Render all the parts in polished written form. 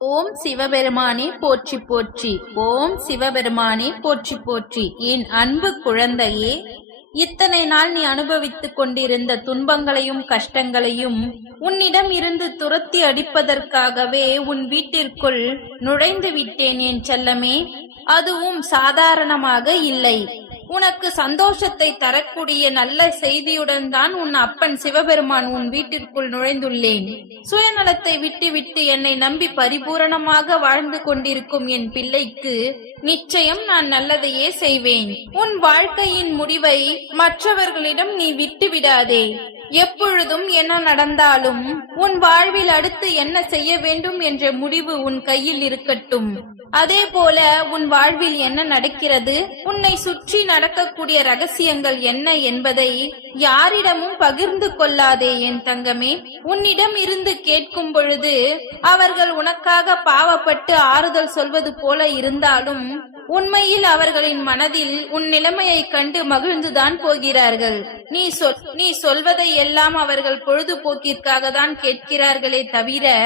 ஓம் சிவபெருமானே போற்றி போற்றி. ஓம் சிவபெருமானே போற்றி போற்றி. என் அன்பு குழந்தையே, இத்தனை நாள் நீ அனுபவித்துக் கொண்டிருந்த துன்பங்களையும் கஷ்டங்களையும் உன்னிடம் இருந்து துரத்தி அடிப்பதற்காகவே உன் வீட்டிற்குள் நுழைந்து விட்டேன் என் செல்லமே. அதுவும் சாதாரணமாக இல்லை. உனக்கு சந்தோஷத்தை தரக்கூடிய நல்ல செய்தியுடன் தான் உன் அப்பன் சிவபெருமான் உன் வீட்டிற்குள் நுழைந்துள்ளேன். சுயநலத்தை விட்டுவிட்டு என்னை நம்பி பரிபூரணமாக வாழ்ந்து கொண்டிருக்கும் என் பிள்ளைக்கு நிச்சயம் நான் நல்லதையே செய்வேன். உன் வாழ்க்கையின் முடிவை மற்றவர்களிடம் நீ விட்டு விடாதே. எப்பொழுதும் என்ன நடந்தாலும் உன் வாழ்வில் அடுத்து என்ன செய்ய வேண்டும் என்ற முடிவு உன் கையில் இருக்கட்டும். அதே போல உன் வாழ்வில் என்ன நடக்கிறது, உன்னை சுற்றி நடக்கக்கூடிய ரகசியங்கள் என்ன என்பதை யாரிடமும் பகிர்ந்து கொள்ளாதே என் தங்கமே. உன்னிடம் இருந்து கேட்கும் பொழுது அவர்கள் உனக்காக பாவப்பட்டு ஆறுதல் சொல்வது போல இருந்தாலும் உண்மையில் அவர்களின் மனதில் உன் நிலைமையை கண்டு மகிழ்ந்துதான் போகிறார்கள். நீ சொல்வதை எல்லாம் அவர்கள் பொழுதுபோக்கிற்காக தான் கேட்கிறார்களே தவிர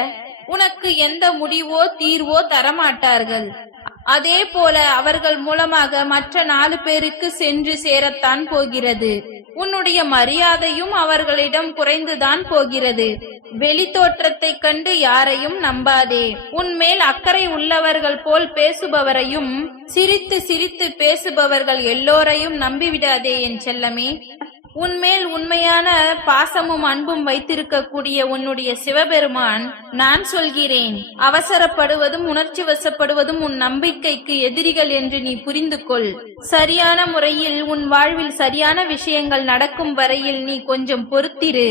உனக்கு எந்த முடிவோ தீர்வோ தரமாட்டார்கள். அதே போல அவர்கள் மூலமாக மற்ற 4 பேருக்கு சென்று சேரத்தான் போகிறது. உன்னுடைய மரியாதையும் அவர்களிடம் குறைந்துதான் போகிறது. வெளி தோற்றத்தை கண்டு யாரையும் நம்பாதே. உன்மேல் அக்கறை உள்ளவர்கள் போல் பேசுபவரையும் சிரித்து சிரித்து பேசுபவர்கள் எல்லோரையும் நம்பிவிடாதே என் செல்லமே. உன்மேல் உண்மையான பாசமும் அன்பும் வைத்திருக்கக்கூடிய உன்னுடைய சிவபெருமான் நான் சொல்கிறேன், அவசரப்படுவதும் உணர்ச்சி வசப்படுவதும் உன் நம்பிக்கைக்கு எதிரிகள் என்று நீ புரிந்து கொள். சரியான முறையில் உன் வாழ்வில் சரியான விஷயங்கள் நடக்கும் வரையில் நீ கொஞ்சம் பொறுத்திரு.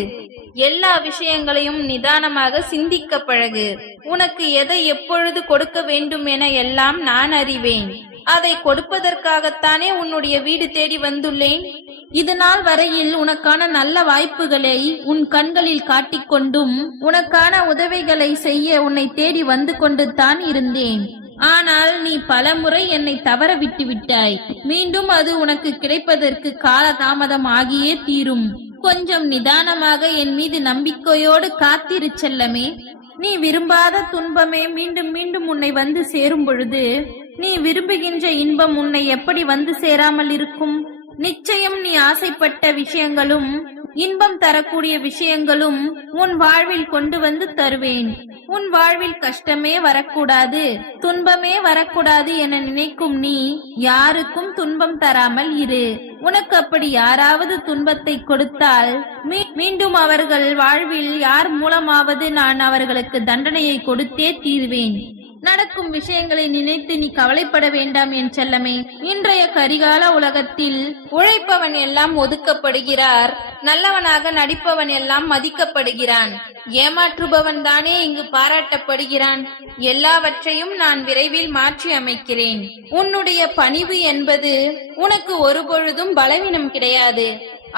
எல்லா விஷயங்களையும் நிதானமாக சிந்திக்க பழகு. உனக்கு எதை எப்பொழுது கொடுக்க வேண்டும் என எல்லாம் நான் அறிவேன். அதை கொடுப்பதற்காகத்தானே உன்னுடைய வீடு தேடி வந்துள்ளேன். இது நாள் வரையில் உனக்கான நல்ல வாய்ப்புகளை உன் கண்களில் காட்டிக்கொண்டும் உனக்கான உதவிகளை செய்ய உன்னை தேடி வந்து கொண்டு தான் இருந்தேன். ஆனால் நீ பலமுறை என்னை தவற விட்டு விட்டாய். மீண்டும் அது உனக்கு கிடைப்பதற்கு கால தாமதம் ஆகியே தீரும். கொஞ்சம் நிதானமாக என் மீது நம்பிக்கையோடு காத்திரு செல்லமே. நீ விரும்பாத துன்பமே மீண்டும் மீண்டும் உன்னை வந்து சேரும் பொழுது நீ விரும்புகின்ற இன்பம் உன்னை எப்படி வந்து சேராமல் இருக்கும்? நிச்சயம் நீ ஆசைப்பட்ட விஷயங்களும் இன்பம் தரக்கூடிய விஷயங்களும் உன் வாழ்வில் கொண்டு வந்து தருவேன். உன் வாழ்வில் கஷ்டமே வரக்கூடாது, துன்பமே வரக்கூடாது என நினைக்கும் நீ யாருக்கும் துன்பம் தராமல் இரு. உனக்கு அப்படி யாராவது துன்பத்தை கொடுத்தால் மீண்டும் அவர்கள் வாழ்வில் யார் மூலமாவது நான் அவர்களுக்கு தண்டனையை கொடுத்தே தீர்வேன். நடக்கும் விஷயங்களை நினைத்து நீ கவலைப்பட வேண்டாம் என் செல்லமே. இன்றைய கரிகால உலகத்தில் உழைப்பவன் எல்லாம் ஒதுக்கப்படுகிறார், நல்லவனாக நடிப்பவன் எல்லாம் மதிக்கப்படுகிறான், ஏமாற்றுபவன் தானே இங்கு பாராட்டப்படுகிறான். எல்லாவற்றையும் நான் விரைவில் மாற்றி அமைக்கிறேன். உன்னுடைய பணிவு என்பது உனக்கு ஒருபொழுதும் பலவீனம் கிடையாது.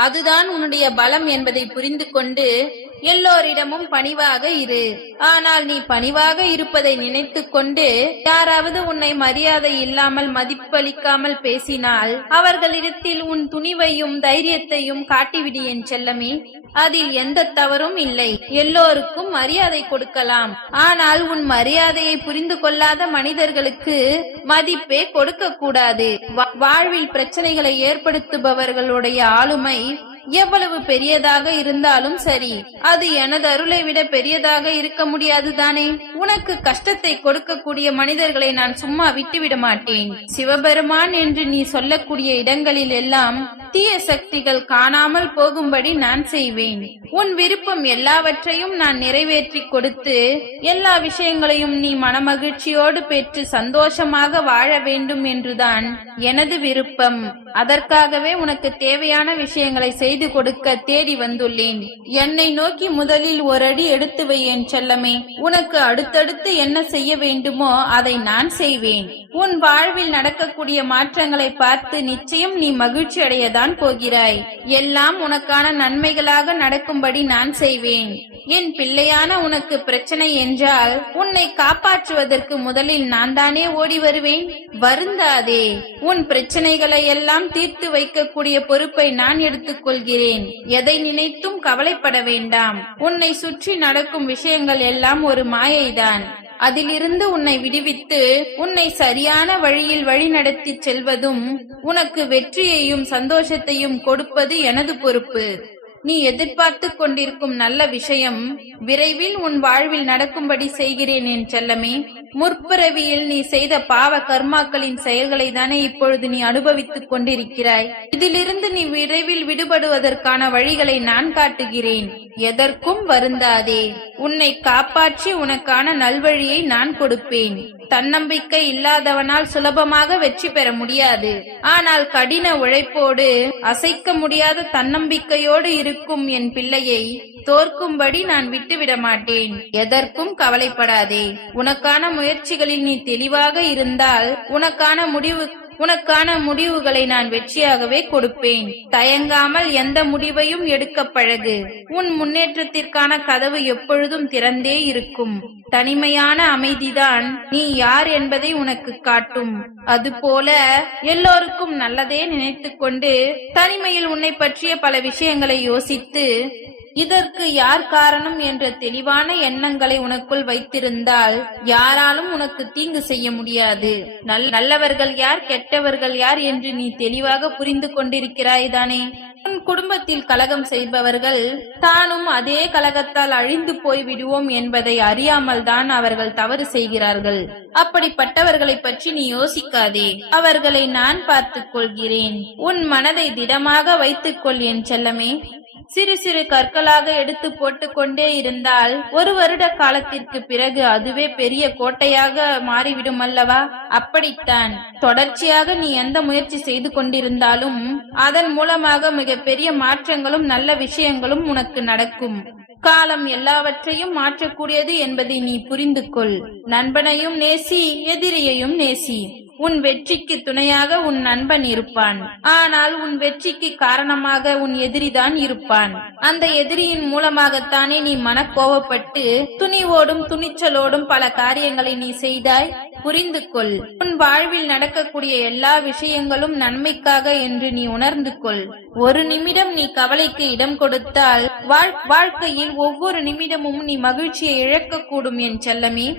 அதுதான் உன்னுடைய பலம் என்பதை புரிந்து கொண்டு எல்லோரிடமும் பணிவாக இரு. ஆனால் நீ பணிவாக இருப்பதை நினைத்து கொண்டு யாராவது உன்னை மரியாதை இல்லாமல் மதிப்பளிக்காமல் பேசினால் அவர்களிடத்தில் உன் துணிவையும் தைரியத்தையும் காட்டிவிடு என் செல்லமே. அதில் எந்த தவறும் இல்லை. எல்லோருக்கும் மரியாதை கொடுக்கலாம். ஆனால் உன் மரியாதையை புரிந்து கொள்ளாத மனிதர்களுக்கு மதிப்பே கொடுக்க கூடாது. வாழ்வில் பிரச்சனைகளை ஏற்படுத்துபவர்களுடைய ஆளுமை எவ்வளவு பெரியதாக இருந்தாலும் சரி, அது எனது அருளை விட பெரியதாக இருக்க முடியாது தானே. உனக்கு கஷ்டத்தை கொடுக்கக்கூடிய மனிதர்களை நான் சும்மா விட்டுவிட மாட்டேன். சிவபெருமான் என்று நீ சொல்லக்கூடிய இடங்களில் எல்லாம் தீய சக்திகள் காணாமல் போகும்படி நான் செய்வேன். உன் விருப்பம் எல்லாவற்றையும் நான் நிறைவேற்றி கொடுத்து எல்லா விஷயங்களையும் நீ மனமகிழ்ச்சியோடு பெற்று சந்தோஷமாக வாழ வேண்டும் என்றுதான் எனது விருப்பம். அதற்காகவே உனக்கு தேவையான விஷயங்களை செய்து கொடுக்க தேடி வந்துள்ளேன். என்னை நோக்கி முதலில் ஒரு அடி எடுத்து வை என் செல்லமே. உனக்கு அடுத்தடுத்து என்ன செய்ய வேண்டுமோ அதை நான் செய்வேன். உன் வாழ்வில் நடக்கக்கூடிய மாற்றங்களை பார்த்து நிச்சயம் நீ மகிழ்ச்சி அடையதான் போகிறாய். எல்லாம் உனக்கான நன்மைகளாக நடக்கும்படி நான் செய்வேன். என் பிள்ளையான உனக்கு பிரச்சனை என்றால் உன்னை காப்பாற்றுவதற்கு முதலில் நான் தானே ஓடி வருவேன். வருந்தாதே. உன் பிரச்சனைகளை எல்லாம் தீர்த்து வைக்கக்கூடிய பொறுப்பை நான் எடுத்துக் கொள்கிறேன். எதை நினைத்தும் கவலைப்பட வேண்டாம். உன்னை சுற்றி நடக்கும் விஷயங்கள் எல்லாம் ஒரு மாயைதான். அதிலிருந்து உன்னை விடுவித்து உன்னை சரியான வழியில் வழிநடத்தி செல்வதும் உனக்கு வெற்றியையும் சந்தோஷத்தையும் கொடுப்பது எனது பொறுப்பு. நீ எதிர்பார்த்து கொண்டிருக்கும் நல்ல விஷயம் விரைவில் உன் வாழ்வில் நடக்கும்படி செய்கிறேன் என் செல்லமே. முற்பிறவியில் நீ செய்த பாவ கர்மாக்களின் செயல்களை தானே இப்பொழுது நீ அனுபவித்துக் கொண்டிருக்கிறாய். இதிலிருந்து நீ விரைவில் விடுபடுவதற்கான வழிகளை நான் காட்டுகிறேன். எதற்கும் வருந்தாதே. உன்னை காப்பாற்றி உனக்கான நல்வழியை நான் கொடுப்பேன். தன்னம்பிக்கை இல்லாதவனால் சுலபமாக வெற்றி பெற முடியாது. ஆனால் கடின உழைப்போடு அசைக்க முடியாத தன்னம்பிக்கையோடு இருக்கும் என் பிள்ளையை தோற்கும்படி நான் விட்டுவிட மாட்டேன். எதற்கும் கவலைப்படாதே. உனக்கான முயற்சிகளில் நீ தெளிவாக இருந்தால் உனக்கான முடிவுகளை நான் வெற்றியாகவே கொடுப்பேன். தயங்காமல் எந்த முடிவையும் எடுக்க பழகு. உன் முன்னேற்றத்திற்கான கதவு எப்பொழுதும் திறந்தே இருக்கும். தனிமையான அமைதிதான் நீ யார் என்பதை உனக்கு காட்டும். அதுபோல எல்லோருக்கும் நல்லதே நினைத்து கொண்டு தனிமையில் உன்னை பற்றிய பல விஷயங்களை யோசித்து இதற்கு யார் காரணம் என்ற தெளிவான எண்ணங்களை உனக்குள் வைத்திருந்தால் யாராலும் உனக்கு தீங்கு செய்ய முடியாது. நல்லவர்கள் யார், கெட்டவர்கள் யார் என்று நீ தெளிவாக புரிந்து கொண்டிருக்கிறாய்தானே. உன் குடும்பத்தில் கலகம் செய்பவர்கள் தானும் அதே கலகத்தால் அழிந்து போய் விடுவோம் என்பதை அறியாமல் தான் அவர்கள் தவறு செய்கிறார்கள். அப்படிப்பட்டவர்களை பற்றி நீ யோசிக்காதே. அவர்களை நான் பார்த்துக் கொள்கிறேன். உன் மனதை திடமாக வைத்துக் கொள் என் செல்லமே. சிறு சிறு கற்களாக எடுத்து போட்டுக்கொண்டே இருந்தால் 1 வருட காலத்திற்கு பிறகு அதுவே பெரிய கோட்டையாக மாறிவிடும் அல்லவா? அப்படித்தான் தொடர்ச்சியாக நீ எந்த முயற்சி செய்து கொண்டிருந்தாலும் அதன் மூலமாக மிக பெரிய மாற்றங்களும் நல்ல விஷயங்களும் உனக்கு நடக்கும். காலம் எல்லாவற்றையும் மாற்றக்கூடியது என்பதை நீ புரிந்து கொள். நண்பனையும் நேசி, எதிரியையும் நேசி. உன் வெற்றிக்கு துணையாக உன் நண்பன் இருப்பான். ஆனால் உன் வெற்றிக்கு காரணமாக உன் எதிரிதான் இருப்பான். அந்த எதிரியின் மூலமாகத்தானே நீ மனக்கோவப்பட்டு துணிவோடும் துணிச்சலோடும் பல காரியங்களை நீ செய்தாய். புரிந்து கொள். உன் வாழ்வில் நடக்கக்கூடிய எல்லா விஷயங்களும் நன்மைக்காக என்று நீ உணர்ந்து கொள். 1 நிமிடம் நீ கவலைக்கு இடம் கொடுத்தால் வாழ்க்கையில் ஒவ்வொரு நிமிடமும் நீ மகிழ்ச்சியை இழக்கக்கூடும் என் செல்லமே.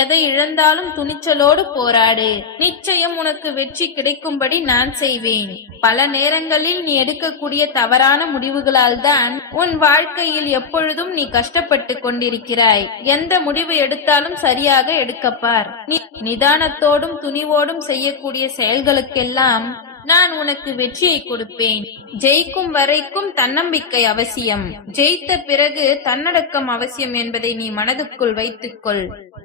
எதை இழந்தாலும் துணிச்சலோடு போராடு. நிச்சயம் உனக்கு வெற்றி கிடைக்கும்படி நான் செய்வேன். பல நேரங்களில் நீ எடுக்கக்கூடிய தவறான முடிவுகளால் தான் உன் வாழ்க்கையில் எப்பொழுதும் நீ கஷ்டப்பட்டு கொண்டிருக்கிறாய். எந்த முடிவு எடுத்தாலும் சரியாக எடுக்கப்பார். நிதானத்தோடும் துணிவோடும் செய்யக்கூடிய செயல்களுக்கெல்லாம் நான் உனக்கு வெற்றியை கொடுப்பேன். ஜெயிக்கும் வரைக்கும் தன்னம்பிக்கை அவசியம். ஜெயித்த பிறகு தன்னடக்கம் அவசியம் என்பதை நீ மனதுக்குள் வைத்துக்கொள்.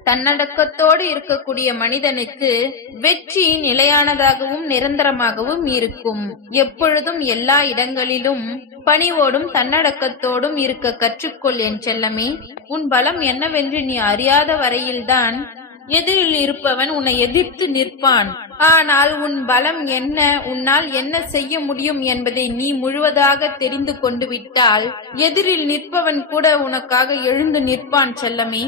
தன்னடக்கத்தோடு இருக்கக்கூடிய மனிதனுக்கு வெற்றி நிலையானதாகவும் நிரந்தரமாகவும் இருக்கும். எப்பொழுதும் எல்லா இடங்களிலும் பணிவோடும் தன்னடக்கத்தோடும் இருக்க கற்றுக்கொள் என் செல்லமே. உன் பலம் என்னவென்று நீ அறியாத வரையில்தான் எதிரில் இருப்பவன் உன்னை எதிர்த்து நிற்பான். ஆனால் உன் பலம் என்ன, உன்னால் என்ன செய்ய முடியும் என்பதை நீ முழுவதாக தெரிந்து கொண்டு விட்டால் எதிரில் நிற்பவன் கூட உனக்காக எழுந்து நிற்பான் செல்லமே.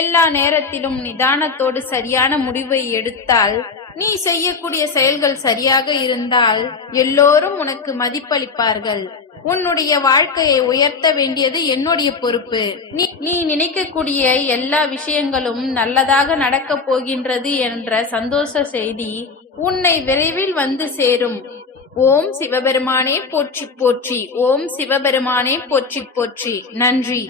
எல்லா நேரத்திலும் நிதானத்தோடு சரியான முடிவை எடுத்தால், நீ செய்யக்கூடிய செயல்கள் சரியாக இருந்தால் எல்லோரும் உனக்கு மதிப்பளிப்பார்கள். உன்னுடைய வாழ்க்கையை உயர்த்த வேண்டியது என்னுடைய பொறுப்பு. நீ நினைக்கக்கூடிய எல்லா விஷயங்களும் நல்லதாக நடக்கப் போகின்றது என்ற சந்தோஷ செய்தி உன்னை விரைவில் வந்து சேரும். ஓம் சிவபெருமானே போற்றி போற்றி. ஓம் சிவபெருமானே போற்றி போற்றி. நன்றி.